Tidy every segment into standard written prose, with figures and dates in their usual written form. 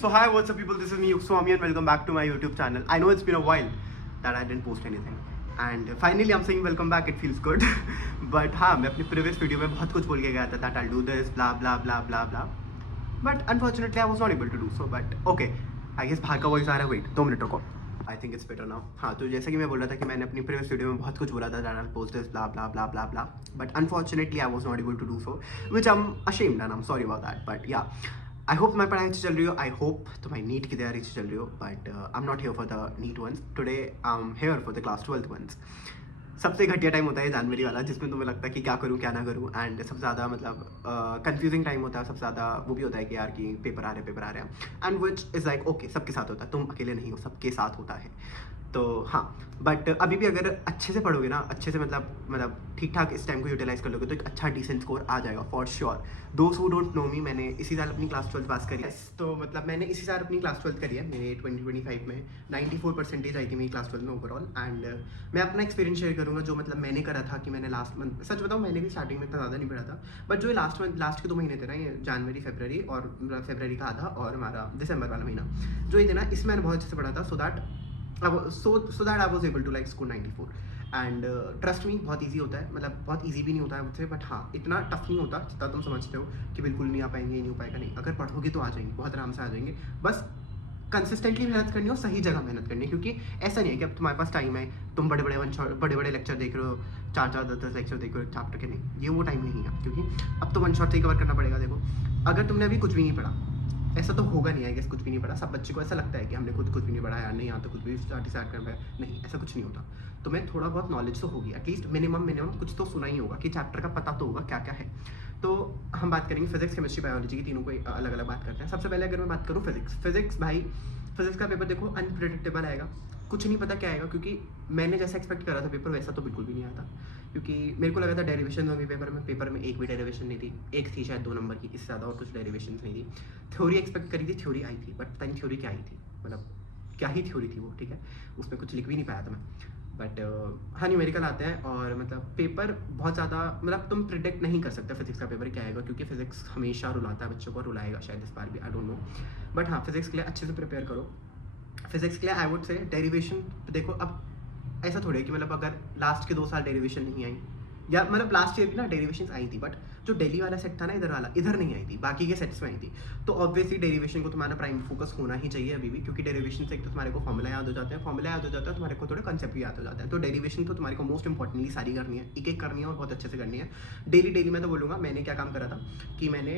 So hi, what's up people, this is me Swami and welcome back to my YouTube channel. I know it's been a while that I didn't post anything and finally I'm saying welcome back, it feels good. But हाँ, मैं अपने previous video में बहुत कुछ बोल के गया था that I'll do this blah blah blah blah blah, but unfortunately I was not able to do so. But okay, I guess बाहर का वॉइस आ रहा है, wait 2 मिनट रुको, I think it's better now. हाँ, तो जैसे कि मैं बोल रहा था कि मैंने अपनी previous video में बहुत कुछ बोला था that I'll post this blah blah blah blah blah, but unfortunately I was not able to do so, which I'm ashamed and I'm sorry about that. But yeah, I hope तुम्हारी पढ़ाई अच्छी चल रही हो, आई होप तुम्हारी NEET की तैयारी अच्छी चल रही हो, but I am not here for the NEET ones today, I am here for the class 12th ones. सबसे घटिया टाइम होता है जनवरी वाला, जिसमें तुम्हें लगता है कि क्या करूँ क्या ना करूँ, एंड सबसे ज़्यादा मतलब कंफ्यूजिंग टाइम होता है. सबसे ज़्यादा वो भी होता है कि यार कि पेपर आ रहे हैं and which is like okay, सबके साथ होता है, तुम अकेले नहीं हो, सबके साथ होता है. तो हाँ, बट अभी भी अगर अच्छे से पढ़ोगे ना, अच्छे से मतलब ठीक ठाक इस टाइम को यूटिलाइज कर लोगे तो एक अच्छा डिसेंट स्कोर आ जाएगा for sure. Those who don't know me, मैंने इसी साल अपनी क्लास 12 पास करी है. तो मतलब मैंने इसी साल अपनी क्लास 12 करी है. मेरे 2025 में 94% आई थी मेरी क्लास 12 में ओवरऑल. एंड मैं अपना एक्सपीरियंस शेयर करूँगा जो मतलब मैंने करा था कि मैंने लास्ट मंथ, सच बताऊँ मैंने भी स्टार्टिंग में इतना ज़्यादा नहीं पढ़ा था, बट जो लास्ट के 2 महीने थे ना, ये जनवरी फरवरी और फरवरी का आधा और हमारा दिसंबर वाला महीना जो ये थे ना, इसमें मैंने बहुत अच्छे से पढ़ा था. So that I was able to like score 94. And trust me, बहुत ईजी होता है, मतलब बहुत ईजी भी नहीं होता है मुझसे, बट हाँ इतना टफ नहीं होता जितना तुम समझते हो कि बिल्कुल नहीं आ पाएंगे, नहीं हो पाएगा. नहीं, अगर पढ़ोगे तो आ जाएंगे, बहुत आराम से आ जाएंगे. बस कंसिस्टेंटली मेहनत करनी हो, सही जगह मेहनत करनी है, क्योंकि ऐसा नहीं है कि अब तुम्हारे पास टाइम है, तुम बड़े बड़े लेक्चर देख रहे हो, 4-4 10-10 लेक्चर देख रहे हो चैप्टर के. नहीं, ये वो टाइम नहीं है, क्योंकि अब तो वन शॉट से ही कवर करना पड़ेगा. देखो, अगर तुमने अभी कुछ भी नहीं पढ़ा, ऐसा तो होगा नहीं, आई गेस कुछ भी नहीं पढ़ा. सब बच्चे को ऐसा लगता है कि हमने खुद कुछ भी नहीं पढ़ा यार, नहीं यहाँ तो कुछ भी स्टार्ट कर पाया. नहीं, ऐसा कुछ नहीं होता. तुम्हें थोड़ा बहुत नॉलेज तो होगी, एटलीस्ट मिनिमम कुछ तो सुना ही होगा, कि चैप्टर का पता तो होगा क्या क्या है. तो हम बात करेंगे फिजिक्स केमिस्ट्री बायोलॉजी की, तीनों को अलग अलग बात करते हैं. सबसे पहले अगर मैं बात करूँ फिजिक्स भाई, फिजिक्स का पेपर देखो अनप्रेडिक्टेबल आएगा, कुछ नहीं पता क्या आएगा, क्योंकि मैंने जैसा एक्सपेक्ट करा था पेपर वैसा तो बिल्कुल भी नहीं आता. क्योंकि मेरे को लगा था डेरिवेशन होंगी पेपर में एक भी डेरिवेशन नहीं थी, एक थी शायद 2 नंबर की, इससे ज़्यादा और कुछ डेरिवेशन नहीं थी. थ्योरी एक्सपेक्ट करी थी, थ्योरी आई थी, बट पता नहीं थ्योरी क्या आई थी, मतलब क्या ही थ्योरी थी वो, ठीक है, उसमें कुछ लिख भी नहीं पाया था मैं. बट हाँ, न्यूमेरिकल आते हैं और मतलब पेपर बहुत ज़्यादा, मतलब तुम प्रिडिक्ट नहीं कर सकते फिजिक्स का पेपर क्या आएगा, क्योंकि फिजिक्स हमेशा रुलाता है बच्चों को, रुलाएगा शायद इस बार भी, आई डोंट नो. बट हाँ, फिजिक्स के लिए अच्छे से प्रिपेयर करो. फिजिक्स के लिए आई वुड से डेरिवेशन देखो. अब ऐसा थोड़ी है कि मतलब अगर लास्ट के 2 साल डेरिवेशन नहीं आई, या मतलब लास्ट ईयर भी ना डेरिवेशन आई थी, बट जो दिल्ली वाला सेट था ना, इधर वाला इधर नहीं आई थी, बाकी के सेट्स में आई थी. तो ऑब्वियसली डेरिवेशन को तुम्हारा प्राइम फोकस होना ही चाहिए अभी भी, क्योंकि डेरिवेशन से एक तो तुम्हारे को फॉर्मूला याद हो जाते हैं, तुम्हारे को थोड़े कंसेप्ट भी याद हो जाते हैं. तो डेरिवेशन तो तुम्हारे को मोस्ट इंपॉर्टेंटली सारी करनी है, एक करनी है और बहुत अच्छे से करनी है. डेली मैं तो बोलूँगा, मैंने क्या काम करा था कि मैंने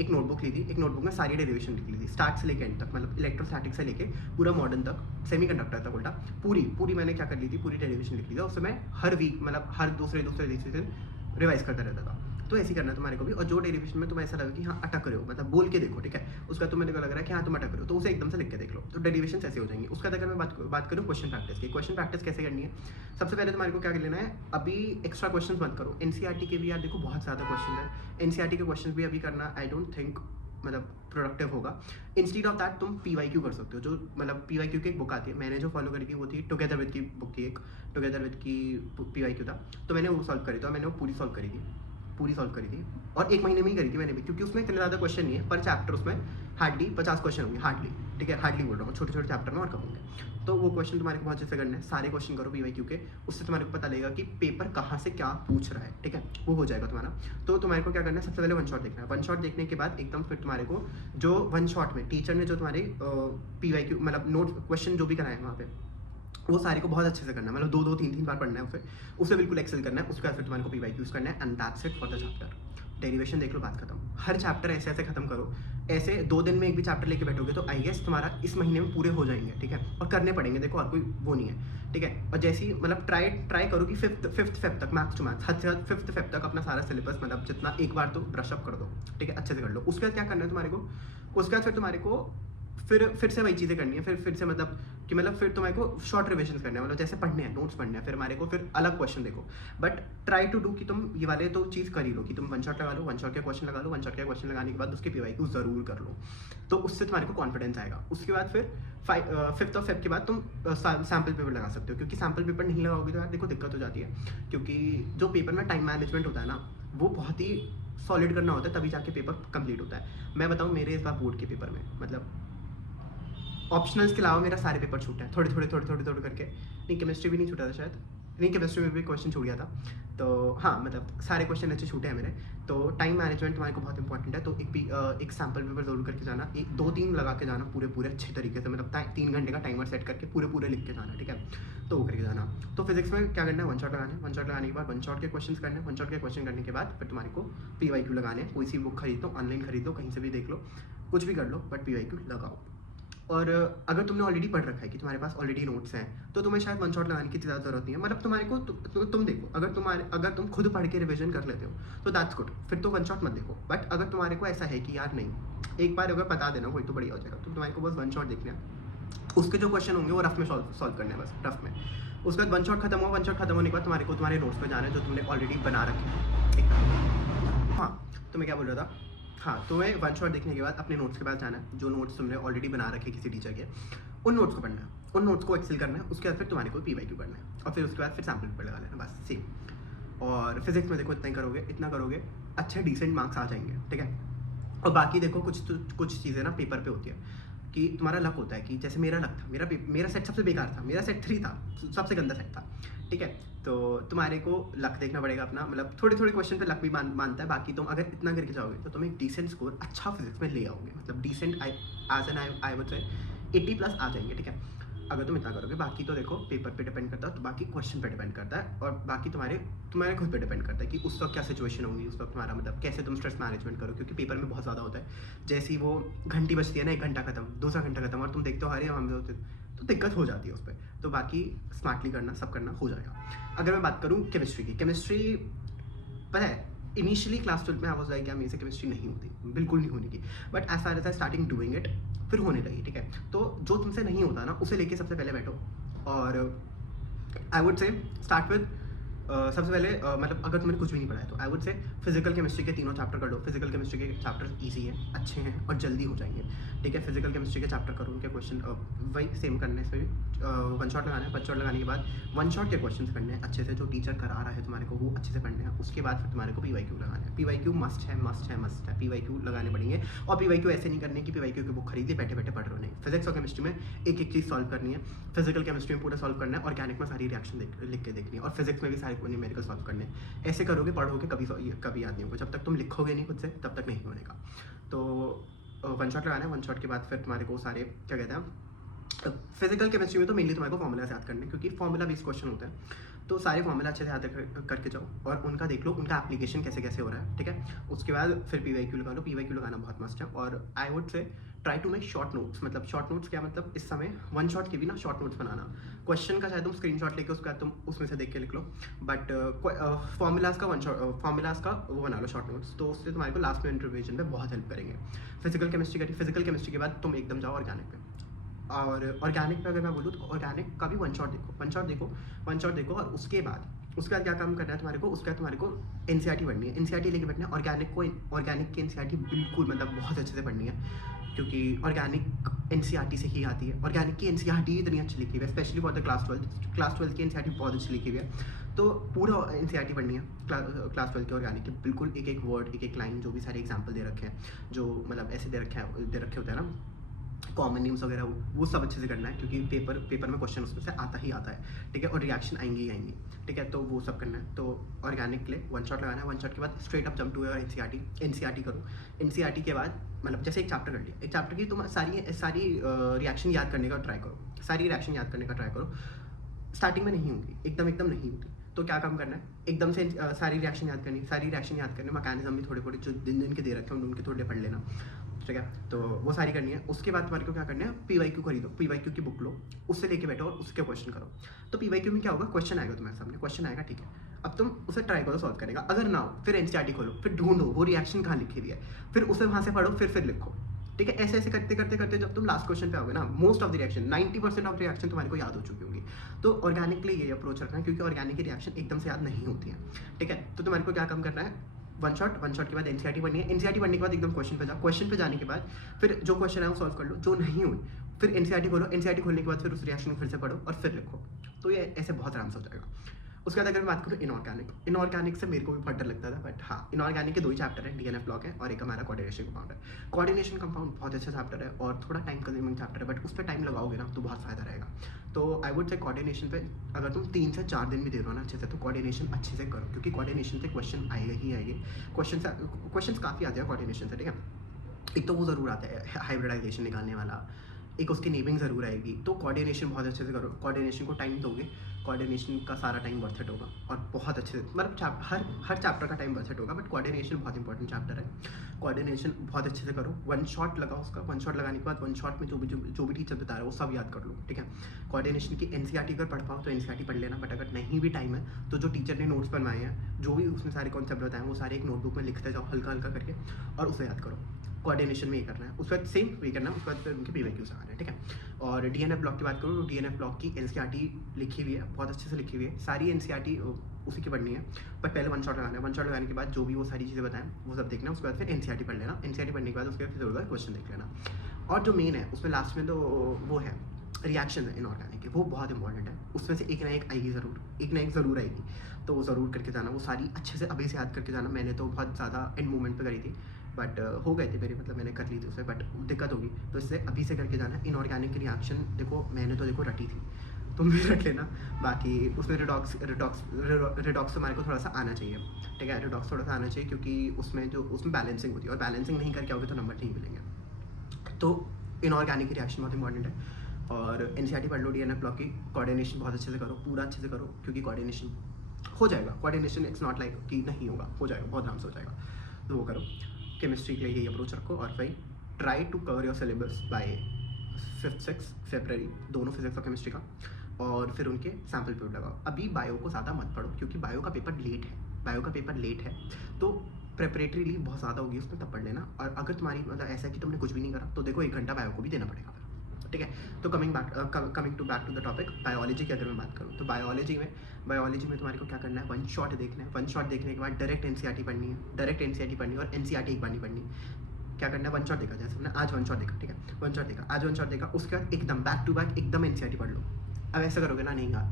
एक नोटबुक ली थी, एक नोटबुक में सारी डेरिवेशन लिख ली थी, स्टार्ट से लेकर एंड तक, मतलब इलेक्ट्रोस्टैटिक से लेके पूरा मॉडर्न तक, सेमीकंडक्टर तक उल्टा पूरी मैंने क्या कर ली थी, पूरी डेरिवेशन लिख ली थी. उससे मैं हर वीक मतलब हर दूसरे दिन रिवाइज करता रहता था. तो ऐसे ही करना है तुम्हारे को भी. और जो डेरिवेशन में तुम्हें ऐसा लगे कि हाँ अटक रहे हो, मतलब बोल के देखो, ठीक है, उसका तुम्हें लग रहा है कि हाँ तुम अटक रहे हो, तो उसे एकदम से लिख के देख लो, तो डेरिवेशन ऐसे हो जाएंगे. उसका अगर मैं बात करूँ क्वेश्चन प्रैक्टिस की, क्वेश्चन प्रैक्टिस कैसे करनी है. सबसे पहले तुम्हारे को क्या कर लेना है, अभी एक्स्ट्रा क्वेश्चन मत करो. एनसीईआरटी के भी यार देखो बहुत ज़्यादा क्वेश्चन है, एनसीईआरटी के क्वेश्चन भी अभी करना आई डोंट थिंक मतलब प्रोडक्टिव होगा. इंस्टीड ऑफ दैट तुम पीवाईक्यू कर सकते हो. जो मतलब पीवाईक्यू की एक बुक आती है, मैंने जो फॉलो करी थी वो थी टुगेदर विद की बुक थी, एक टुगेदर विद की पीवाईक्यू था, तो मैंने वो सॉल्व करी, तो मैंने वो पूरी सॉल्व करी थी और 1 महीने में ही करी थी मैंने भी, क्योंकि उसमें इतने ज़्यादा क्वेश्चन नहीं है पर चैप्टर, उसमें हार्डली 50 क्वेश्चन होंगे, हार्डली, ठीक है, हार्डली बोल रहा हूँ, छोटे छोटे चैप्टर में और कम होंगे. तो वो क्वेश्चन तुम्हारे को बहुत अच्छे से करने हैं, सारे क्वेश्चन करो पीवाईक्यू के, उससे तुम्हारे को पता लगेगा कि पेपर कहाँ से क्या पूछ रहा है, ठीक है, वो हो जाएगा तुम्हारा. तो तुम्हारे को क्या करना है, सबसे पहले वन शॉट देखना है. वन शॉट देखने के बाद एकदम फिर तुम्हारे को जो वन शॉट में टीचर ने जो तुम्हारे पीवाईक्यू मतलब नोट क्वेश्चन जो भी कराए वहाँ पे, वो सारे को बहुत अच्छे से करना है, मतलब 2-3 बार पढ़ना है उसे बिल्कुल एक्सेल करना है. उसके बाद फिर तुम्हारे को पीवाईक्यू यूज़ करना है and that's it for the chapter. Derivation देख लो, बात खत्म. हर चैप्टर ऐसे खत्म करो. ऐसे 2 दिन में एक भी चैप्टर लेके बैठोगे तो आई गेस तुम्हारा इस महीने में पूरे हो जाएंगे, ठीक है, और करने पड़ेंगे, देखो और कोई वो नहीं है, ठीक है. और जैसे ही मतलब ट्राई करो कि फिफ्थ फेब तक मैथ्स टू मैथ्स, हद से हद 5th फेब तक अपना सारा सिलेबस मतलब जितना एक बार तो ब्रशअप कर दो, ठीक है, अच्छे से कर लो. उसके बाद क्या करना है तुम्हारे को, उसके बाद फिर तुम्हारे को फिर से वही चीज़ें करनी है, फिर से मतलब कि मतलब फिर तुम्हारे को शॉर्ट रिविजन करने हैं, मतलब जैसे पढ़ने हैं, नोट्स पढ़ने हैं, फिर हमारे को फिर अलग क्वेश्चन देखो. बट ट्राई टू डू कि तुम ये वाले तो चीज़ कर ही लो, कि तुम वन शॉट लगा लो, वन शॉट के क्वेश्चन लगा लो, वन शॉट के क्वेश्चन लगाने के बाद उसके पीवाईक्यू ज़रूर कर लो, तो उससे तुम्हारे को कॉन्फिडेंस आएगा. उसके बाद फिर 5th ऑफ फेब के बाद तुम सैम्पल पेपर लगा सकते हो, क्योंकि सैम्पल पेपर नहीं लगाओगे तो यार देखो दिक्कत हो जाती है, क्योंकि जो पेपर में टाइम मैनेजमेंट होता है ना, वो बहुत ही सॉलिड करना होता है तभी जाके पेपर कंप्लीट होता है। मैं बताऊँ मेरे इस बार बोर्ड के पेपर में मतलब ऑप्शनल्स के अलावा मेरा सारे पेपर छूटे हैं थोड़े करके। नहीं केमिस्ट्री भी नहीं छूटा था शायद, नहीं केमिस्ट्री में भी क्वेश्चन छूट गया था। तो हाँ मतलब सारे क्वेश्चन अच्छे छूटे हैं मेरे। तो टाइम मैनेजमेंट तुम्हारे को बहुत इंपॉर्टेंट है। तो एक सैम्पल पेपर जरूर करके जाना, एक 2-3 लगा के जाना पूरे अच्छे तरीके से, मतलब 3 घंटे का टाइमर सेट करके पूरे लिख के जाना, ठीक है। तो वो करके जाना। तो फिजिक्स में क्या करना है, वन शॉट लगाना है। वन शॉट लगाने के बाद वन शॉट के क्वेश्चन करने हैं। वन शॉट के क्वेश्चन करने के बाद फिर तुम्हारे को PYQ लगाने हैं। कोई सी बुक खरीद लो, ऑनलाइन खरीद लो, कहीं से भी देख लो, कुछ भी कर लो, बट PYQ लगाओ। और अगर तुमने ऑलरेडी पढ़ रखा है कि तुम्हारे पास ऑलरेडी नोट्स हैं, तो तुम्हें शायद वन शॉट लगाने की ज़्यादा जरूरत नहीं है। मतलब तुम्हारे को तुम देखो, अगर तुम खुद पढ़ के रिवीजन कर लेते हो तो दैट्स गुड, फिर तो वन शॉट मत देखो। बट अगर तुम्हारे को ऐसा है कि यार नहीं, एक बार अगर बता देना वही तो बढ़िया हो जाएगा, तो तुम्हारे को बस वन शॉट देखना है। उसके जो क्वेश्चन होंगे वो रफ में सॉल्व करने हैं, बस रफ में। उसके बाद वन शॉट खत्म हुआ। वन शॉट खत्म होने के बाद तुम्हारे नोट्स पर जाना है जो तुमने ऑलरेडी बना रखे हैं। हाँ तो मैं क्या बोल रहा था, हाँ तो मैं वन शॉट देखने के बाद अपने नोट्स के पास जाना है, जो नोट्स तुमने ऑलरेडी बना रखे किसी टीचर के, उन नोट्स को पढ़ना है, उन नोट्स को एक्सेल करना है। उसके बाद फिर तुम्हारे को PYQ करना है, और फिर उसके बाद फिर सैम्पल पेपर लगा लेना, बस सेम। और फिजिक्स में देखो इतना करोगे अच्छे डिसेंट मार्क्स आ जाएंगे, ठीक है। और बाकी देखो कुछ चीज़ें ना पेपर पे होती है कि तुम्हारा लक होता है कि जैसे मेरा लक था, मेरा सेट सबसे बेकार था, मेरा सेट 3 था, सबसे गंदा सेट था, ठीक है। तो तुम्हारे को लक देखना पड़ेगा अपना, मतलब थोड़े क्वेश्चन पे लक भी मानता है। बाकी तुम अगर इतना करके जाओगे तो तुम एक डिसेंट स्कोर अच्छा फिजिक्स में ले आओगे, मतलब डिसेंट आई वुड से 80+ आ जाएंगे, ठीक है, अगर तुम इतना करोगे। बाकी तो देखो पेपर पे डिपेंड करता है, तो बाकी क्वेश्चन पे डिपेंड करता है, और बाकी तुम्हारे खुद पे डिपेंड करता है कि उस वक्त क्या सिचुएशन होगी, उस वक्त तुम्हारा मतलब कैसे तुम स्ट्रेस मैनेजमेंट करो, क्योंकि पेपर में बहुत ज़्यादा होता है। जैसे ही वो घंटी बजती है ना, 1 घंटा खत्म, दूसरा घंटा खत्म, और तुम देखते हो अरे हम होते, तो दिक्कत हो जाती है उस पर। तो बाकी स्मार्टली करना, सब करना हो जाएगा। अगर मैं बात करूँ केमिस्ट्री की, केमिस्ट्री पता है इनिशियली क्लास 12 में आई वाज लाइक मेरे से केमिस्ट्री नहीं होती, बिल्कुल नहीं होने की, but as far as I starting doing it फिर होने लगी, ठीक है। तो जो तुमसे नहीं होता ना उसे लेके सबसे पहले बैठो, और आई वुड से स्टार्ट विद सबसे पहले मतलब अगर तुमने कुछ भी नहीं पढ़ा है तो आई वुड से फिजिकल केमिस्ट्री के 3 चैप्टर कर लो। फिजिकल केमिस्ट्री के चैप्टर ईजी हैं, अच्छे हैं और जल्दी हो जाएंगे, ठीक है। फिजिकल केमिस्ट्री के चैप्टर करो, उनके क्वेश्चन वही सेम करने से वन शॉट लगाना है। वन शॉट लगाने के बाद वन शॉट के क्वेश्चन करने हैं अच्छे से, जो टीचर करा रहा है तुम्हारे को वो अच्छे से पढ़ने हैं। उसके बाद फिर तुम्हारे को PYQ लगाना है। PYQ मस्ट है, PYQ लगाने पड़ेंगे। और PYQ ऐसे नहीं करने की PYQ की बुक खरीदे बैठे बैठे पढ़ रहे हो, नहीं। फिजिक्स और केमिस्ट्री में एक चीज़ सॉल्व करनी है, फिजिकल केमिस्ट्री में पूरा सॉल्व करना है, ऑर्गेनिक में सारी रिएक्शन लिख के देखनी है, और फिजिक्स में भी सारे न्यूमेरिकल सॉल्व करने हैं। ऐसे करोगे, पढ़ोगे, कभी याद नहीं होगा। जब तक तुम लिखोगे नहीं खुद से तब तक नहीं होने का। तो वन शॉट लगाना है। वन शॉट के बाद फिर तुम्हारे को सारे क्या कहते हैं, फिजिकल केमिस्ट्री में तो मेनली तुम्हारे को फॉर्मूलाज याद करने, क्योंकि फॉर्मूला बेस्ड क्वेश्चन होता है। तो सारे फॉर्मूला अच्छे से याद करके जाओ, और उनका देख लो उनका एप्लीकेशन कैसे हो रहा है, ठीक है। उसके बाद फिर PYQ लगा लो। PYQ लगाना बहुत मस्त है, और I would say try to make short notes. मतलब शॉर्ट नोट्स क्या मतलब, इस समय वन शॉट के भी ना शॉर्ट नोट्स बनाना। क्वेश्चन का चाहे तुम स्क्रीनशॉट लेके उसके बाद तुम उसमें से देख के लिख लो, बट फॉर्मूलाज का वो बना लो शॉर्ट नोट्स, तो उससे तुम्हारे को लास्ट में रिवीजन में बहुत हेल्प करेंगे। फिजिकल केमिस्ट्री के बाद तुम एकदम जाओ ऑर्गेनिक पे, और ऑर्गेनिक पे अगर मैं बोलूँ तो ऑर्गेनिक का भी वन शॉट देखो, और उसके बाद क्या काम करना है तुम्हारे को, उसके बाद तुम्हारे को NCERT पढ़नी है, NCERT लेके बैठना है। ऑर्गेनिक की NCERT बिल्कुल मतलब बहुत अच्छे से पढ़नी है, क्योंकि ऑर्गेनिक NCERT से ही आती है। ऑर्गेनिक की NCERT इतनी अच्छी लिखी हुई है, स्पेशली फॉर द क्लास 12 की NCERT बहुत अच्छी लिखी हुई है। तो पूरा NCERT पढ़नी है क्लास 12 के ऑर्गेनिक के, बिल्कुल एक वर्ड, एक लाइन, जो भी सारे एग्जाम्पल दे रखे हैं, जो मतलब ऐसे दे रखे होते हैं ना, कॉमन नेम्स वगैरह, वो सब अच्छे से करना है, क्योंकि पेपर में क्वेश्चन उसमें से आता ही आता है, ठीक है। और रिएक्शन आएंगी, ठीक है, तो वो सब करना है। तो ऑर्गेनिक के लिए वन शॉट लगाना है। वन शॉट के बाद straight up jump to your NCERT करो। NCERT के बाद मतलब जैसे एक चैप्टर कर लिया, एक चैप्टर की तुम सारी रिएक्शन याद करने का ट्राई करो। स्टार्टिंग में नहीं होगी, एकदम नहीं होगी, तो क्या काम करना है, एकदम से सारी रिएक्शन याद करनी, मैकेनिज्म भी थोड़े जो दिन के दे रखे हैं उनके थोड़े पढ़ लेना, ठीक है। तो वो सारी करनी है। उसके बाद तुम्हारे को क्या करना है, PYQ खरीदो, PYQ की बुक लो, उससे लेके बैठो और उसके क्वेश्चन करो। तो PYQ में क्या होगा, क्वेश्चन आएगा तुम्हारे सामने, क्वेश्चन आएगा, ठीक है। अब तुम उसे ट्राई करो सॉल्व करेगा, अगर ना हो फिर NCERT खोलो, फिर ढूंढो वो रिएक्शन कहाँ लिखी हुई है, फिर उसे वहाँ से पढ़ो, फिर लिखो, ठीक है। ऐसे करते जब तुम लास्ट क्वेश्चन पे आओगे ना, most of the reaction 90% of reaction तुम्हारे को याद हो चुकी होंगी। तो ऑर्गेनिक के लिए ये अप्रोच रखना है, क्योंकि ऑर्गेनिक की रिएक्शन एकदम से याद नहीं होती है, ठीक है। तो तुम्हारे को क्या काम करना है, वन शॉट के बाद NCERT पढ़नी है। NCERT पढ़ने के बाद एकदम क्वेश्चन पे जाओ, क्वेश्चन पे जाने के बाद फिर जो क्वेश्चन है वो सॉल्व कर लो, जो नहीं हुई फिर NCERT खोलो, NCERT खोलने के बाद फिर उस रिएक्शन को फिर से पढ़ो और फिर लिखो। तो ये ऐसे बहुत आराम से हो जाएगा। उसके बाद अगर मैं बात करूँ इनऑर्गेनिक से मेरे को भी बहुत डर लगता था, बट हाँ, इनऑर्गेनिक के 2 ही चैप्टर है, डीएनएफ ब्लॉक है और एक हमारा कोऑर्डिनेशन कंपाउंड है। कोऑर्डिनेशन कंपाउंड बहुत अच्छा चैप्टर है और थोड़ा टाइम कंज्यूमिंग चैप्टर है, बट उस पर टाइम लगाओगे ना तो बहुत फ़ायदा रहेगा। तो आई वुड से कोऑर्डिनेशन पे अगर तुम 3 से 4 दिन भी दे रहे हो ना अच्छे से, तो कोऑर्डिनेशन अच्छे से करो, क्योंकि कोऑर्डिनेशन से क्वेश्चन आएगा ही आएंगे। क्वेश्चन काफ़ी आते हैं कोऑर्डिनेशन से, ठीक है। एक तो वो ज़रूर आता है हाइब्रिडाइजेशन निकालने वाला, एक उसकी नेमिंग ज़रूर आएगी। तो कोऑर्डिनेशन बहुत अच्छे से करो, कोऑर्डिनेशन को टाइम दोगे, कोऑर्डिनेशन का सारा टाइम वर्थ इट होगा और बहुत अच्छे से, मतलब हर चैप्टर का टाइम वर्थ इट होगा, बट कोऑर्डिनेशन बहुत इंपॉर्टेंट चैप्टर है। कोऑर्डिनेशन बहुत अच्छे से करो, 1 शॉट लगाओ उसका, 1 शॉट लगाने के बाद 1 शॉट में जो भी टीचर बता रहा है वो सब याद कर लो, ठीक है। कोऑर्डिनेशन की एनसीईआरटी अगर पढ़ पाओ तो एनसीईआरटी पढ़ लेना, बट अगर नहीं भी टाइम है तो जो टीचर ने नोट्स बनवाए हैं, जो भी उसमें सारे कॉन्सेप्ट बताए हैं, वो सारे एक नोटबुक में लिखते जाओ हल्का हल्का करके और उसे याद करो। कोऑर्डिनेशन में ये करना है, उसके बाद सेम वही करना है, उसके बाद फिर उनके पीवाईक्यूज आ रहे हैं, ठीक है। और डीएनएफ ब्लॉक की बात करूँ तो डीएनएफ ब्लॉक की एनसीईआरटी लिखी हुई है, बहुत अच्छे से लिखी हुई है, सारी एनसीईआरटी उसी की पढ़नी है, बट पहले 1 शॉट लगाना है। 1 शॉट लगाने के बाद जो भी वो सारी चीज़ें बताएं वो सब देखना, उसके बाद फिर एनसीईआरटी पढ़ लेना, एनसीईआरटी पढ़ने के बाद उसके बाद फिर क्वेश्चन देख लेना। और जो मेन है उसमें लास्ट में तो वो है रिएक्शन है इनऑर्गेनिक के, वो बहुत इंपॉर्टेंट है, उसमें से एक ना एक आएगी ज़रूर, एक ना एक ज़रूर आएगी, तो वो ज़रूर करके जाना, वो सारी अच्छे से अभी से याद करके जाना। मैंने तो बहुत ज़्यादा एंड मोमेंट पे करी थी, बट हो गए थे मेरे, मतलब मैंने कर ली थी उसे, बट दिक्कत होगी तो इससे अभी से करके जाना। इनऑर्गेनिक की रिएक्शन देखो, मैंने तो देखो रटी थी, तुम भी रट लेना। बाकी उसमें रिडॉक्स हमारे को थोड़ा सा आना चाहिए, ठीक है, रिडॉक्स थोड़ा सा आना चाहिए, क्योंकि उसमें बैलेंसिंग होती है और बैलेंसिंग नहीं करके आओगे तो नंबर नहीं मिलेंगे। तो इनऑर्गेनिक की रिएक्शन बहुत इंपॉर्टेंट है। और एनसीईआरटी पढ़ लो डीएनएफ ब्लॉक की, कोऑर्डिनेशन बहुत अच्छे से करो, पूरा अच्छे से करो, क्योंकि कोऑर्डिनेशन हो जाएगा। कोऑर्डिनेशन इट्स नॉट लाइक कि नहीं होगा, हो जाएगा, बहुत आराम से हो जाएगा, तो वो करो। केमिस्ट्री के लिए यही अप्रोच रखो और भाई try to cover your syllabus by 5-6 फरवरी, दोनों फिजिक्स और केमिस्ट्री का, और फिर उनके सैम्पल पीरियड लगाओ। अभी बायो को ज़्यादा मत पढ़ो, क्योंकि बायो का पेपर लेट है, तो प्रेपरेटरी लीव बहुत ज़्यादा होगी उसमें, तब पढ़ लेना। और अगर तुम्हारी मतलब ऐसा है कि तुमने कुछ भी नहीं करा तो देखो 1 घंटा बायो को भी देना पड़ेगा, ठीक है। तो coming back to the topic, biology की अगर मैं बात करूँ तो बायोलॉजी में तुम्हारे को क्या करना है, 1 शॉट देखना है। 1 शॉट देखने के बाद डायरेक्ट एनसीईआरटी पढ़नी है, और एनसीईआरटी एक बार नहीं पढ़नी। क्या करना है, 1 शॉट देखा, जैसे हमने आज 1 शॉट देखा, ठीक है, 1 शॉट देखा, आज 1 शॉट देखा, उसके बाद एकदम बैक टू बैक एकदम एनसीईआरटी पढ़ लो। अब ऐसा करोगे ना, नहीं यार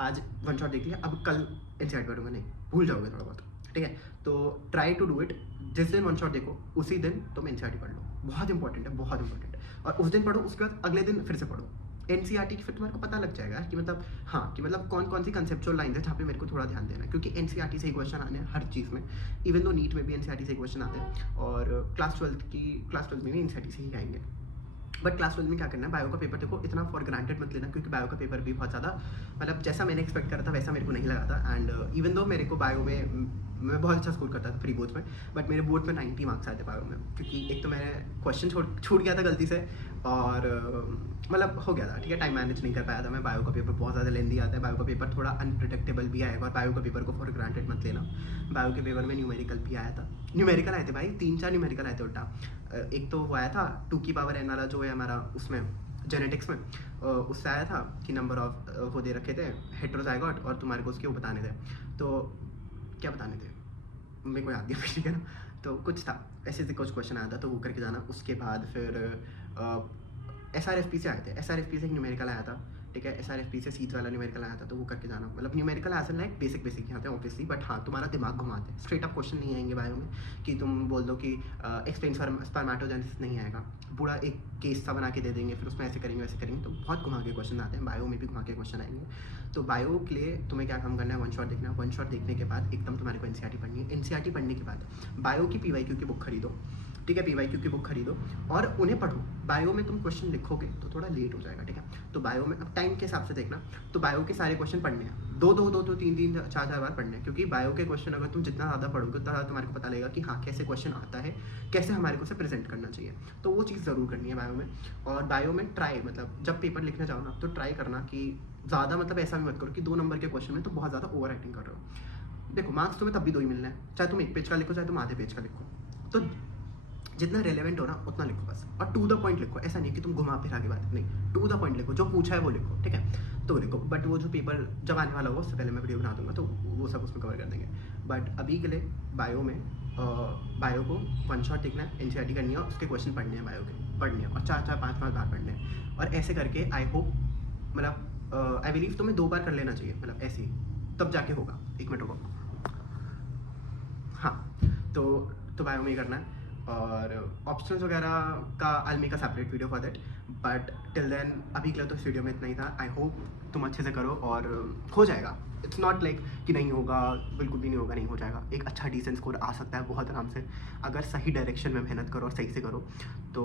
आज 1 शॉट देख लिया, अब कल एनसीईआरटी पढ़ूंगा, नहीं, भूल जाओगे थोड़ा बहुत, ठीक है। तो ट्राई टू डू इट, जिस दिन 1 शॉट देखो उसी दिन तुम एनसीईआरटी पढ़ लो, बहुत इंपॉर्टेंट है, बहुत इंपॉर्टेंट है। और उस दिन पढ़ो, उसके बाद अगले दिन फिर से पढ़ो एनसीईआरटी की, फिर तुम्हारे को पता लग जाएगा कि मतलब हाँ, कि मतलब कौन सी कंसेप्चुअल लाइन है जहाँ पे मेरे को थोड़ा ध्यान देना है, क्योंकि एनसीईआरटी से ही क्वेश्चन आने हैं हर चीज़ में। इवन दो नीट में भी एनसीईआरटी से क्वेश्चन आते हैं, और क्लास 12 में भी एनसीईआरटी से ही आएंगे। बट क्लास 12 में क्या करना है, बायो का पेपर देखो इतना फॉर ग्रांटेड मत लेना, क्योंकि बायो का पेपर भी बहुत ज़्यादा, मतलब जैसा मैंने एक्सपेक्ट करा था वैसा मेरे को नहीं लगा था। एंड इवन दो मेरे को बायो में मैं बहुत अच्छा स्कोर करता था प्री बोर्ड में, बट मेरे बोर्ड में 90 मार्क्स आए थे बायो में, क्योंकि एक तो मैंने क्वेश्चन छूट गया था गलती से, और मतलब हो गया था, ठीक है, टाइम मैनेज नहीं कर पाया था मैं। बायो का पेपर बहुत ज़्यादा लेंदी आता है, बायो का पेपर थोड़ा अनप्रिडिक्टेबल भी आएगा, और बायो का पेपर को फॉर ग्रांटेड मत लेना। बायो के पेपर में न्यूमेरिकल भी आया था, न्यूमेरिकल आए थे भाई, 3-4 न्यूमेरिकल आए थे उल्टा। एक तो वो आया था 2 की पावर n वाला जो है हमारा उसमें जेनेटिक्स में, उससे आया था कि नंबर ऑफ वो दे रखे थे हेट्रोजाइगोट, और तुम्हारे को उसके वो बताने थे, तो क्या बताने थे मेरे को याद नहीं, ठीक है ना, तो कुछ था ऐसे से कुछ क्वेश्चन आया था, तो वो करके जाना। उसके बाद फिर SRFP से आए थे, SRFP से एक न्यूमेरिकल आया था, ठीक है, SRFP से सीट वाला न्यूमेरिकल आया था, तो वो करके जाना। मतलब numerical as an like basic यहाँ पे ऑब्वियसली, बट हाँ तुम्हारा दिमाग घुमाते हैं, स्ट्रेट अप क्वेश्चन नहीं आएंगे बायो में कि तुम बोल दो कि एक्सप्लेन स्पर्मेटोजेनेसिस, नहीं आएगा, पूरा एक केस सा बना के दे देंगे, फिर उसमें ऐसे करेंगे वैसे करेंगे, तो बहुत घुमा के क्वेश्चन आते हैं, बायो में भी घुमा के क्वेश्चन आएंगे। तो बायो के लिए तुम्हें क्या काम करना है, 1 शॉट देखना है, 1 शॉट देखने के बाद एकदम तुम्हारे को एनसीईआरटी पढ़नी है। एनसीईआरटी पढ़ने के बाद बायो की पीवाईक्यू की बुक खरीदो, ठीक है, पीवाईक्यू की बुक खरीदो और उन्हें पढ़ो। बायो में तुम क्वेश्चन लिखोगे तो थोड़ा लेट हो जाएगा, ठीक है, तो बायो में अब टाइम के हिसाब से देखना, तो बायो के सारे क्वेश्चन पढ़ने हैं, 3-4 बार पढ़ने हैं, क्योंकि बायो के क्वेश्चन अगर तुम जितना ज़्यादा पढ़ोगे उतना ज़्यादा तुम्हारे को पता लगेगा कि हाँ कैसे क्वेश्चन आता है, कैसे हमारे को उसे प्रेजेंट करना चाहिए, तो वो चीज़ ज़रूर करनी है बायो में। और बायो में ट्राई, मतलब जब पेपर लिखने जाओ ना, तो ट्राई करना कि ज़्यादा, मतलब ऐसा भी मत करो कि 2 नंबर के क्वेश्चन में तो बहुत ज़्यादा ओवर राइटिंग कर रहे हो। देखो मार्क्स तुम्हें तब भी 2 ही मिलना है, चाहे तुम 1 पेज का लिखो चाहे तुम आधे पेज का लिखो, तो जितना रेलेवेंट हो ना उतना लिखो बस, और टू द पॉइंट लिखो, ऐसा नहीं कि तुम घुमा फिरा के बात, नहीं, टू द पॉइंट लिखो, जो पूछा है वो लिखो, ठीक है, तो लिखो। बट वो जो पेपर जब आने वाला होगा उससे पहले मैं वीडियो बना दूंगा, तो वो सब उसमें कवर कर देंगे। बट अभी के लिए बायो में बायो को 1 शॉट देखना है, एनसीईआरटी करनी है, और उसके क्वेश्चन पढ़ने हैं, बायो के पढ़ने हैं, और 4-4 5-5 बार पढ़ने हैं, और ऐसे करके आई होप, मतलब आई बिलीव तुम्हें 2 बार कर लेना चाहिए, मतलब ऐसे ही तब जाके होगा। एक मिनट रुको। हाँ, तो बायो में ही करना है, और ऑप्शंस वगैरह का I make a separate video for that, but till then अभी के लिए तो इस वीडियो में इतना ही था। आई होप तुम अच्छे से करो और हो जाएगा। इट्स नॉट लाइक कि नहीं होगा, बिल्कुल भी नहीं होगा, नहीं हो जाएगा। एक अच्छा डिसेंट स्कोर आ सकता है बहुत आराम से, अगर सही डायरेक्शन में मेहनत करो और सही से करो तो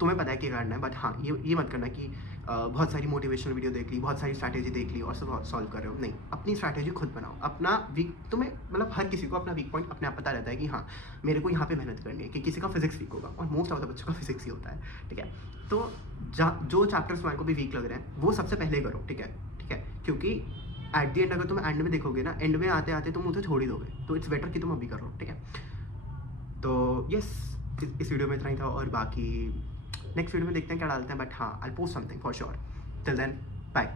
तुम्हें पता है कि करना है। बट हाँ, ये मत करना कि बहुत सारी मोटिवेशनल वीडियो देख ली, बहुत सारी स्ट्रैटेजी देख ली और सब सॉल्व कर रहे हो। नहीं, अपनी स्ट्रैटेजी खुद बनाओ। अपना वीक, तुम्हें मतलब हर किसी को अपना वीक पॉइंट अपने आप पता रहता है कि हाँ मेरे को यहाँ पे मेहनत करनी है। कि किसी का फिजिक्स वीक होगा, और मोस्ट ऑफ द बच्चों का फिजिक्स ही होता है, ठीक है। तो जो चैप्टर्स तुम्हारे को भी वीक लग रहे हैं वो सबसे पहले करो, ठीक है, ठीक है। क्योंकि एट दी एंड अगर तुम एंड में देखोगे ना, एंड में आते आते तुम उसे छोड़ ही दोगे, तो इट्स बेटर कि तुम अभी कर लो, ठीक है। तो यस, इस वीडियो में इतना ही था, और बाकी नेक्स्ट वीडियो में देखते हैं क्या डालते हैं। बट हाँ, I post something for sure. Till then bye.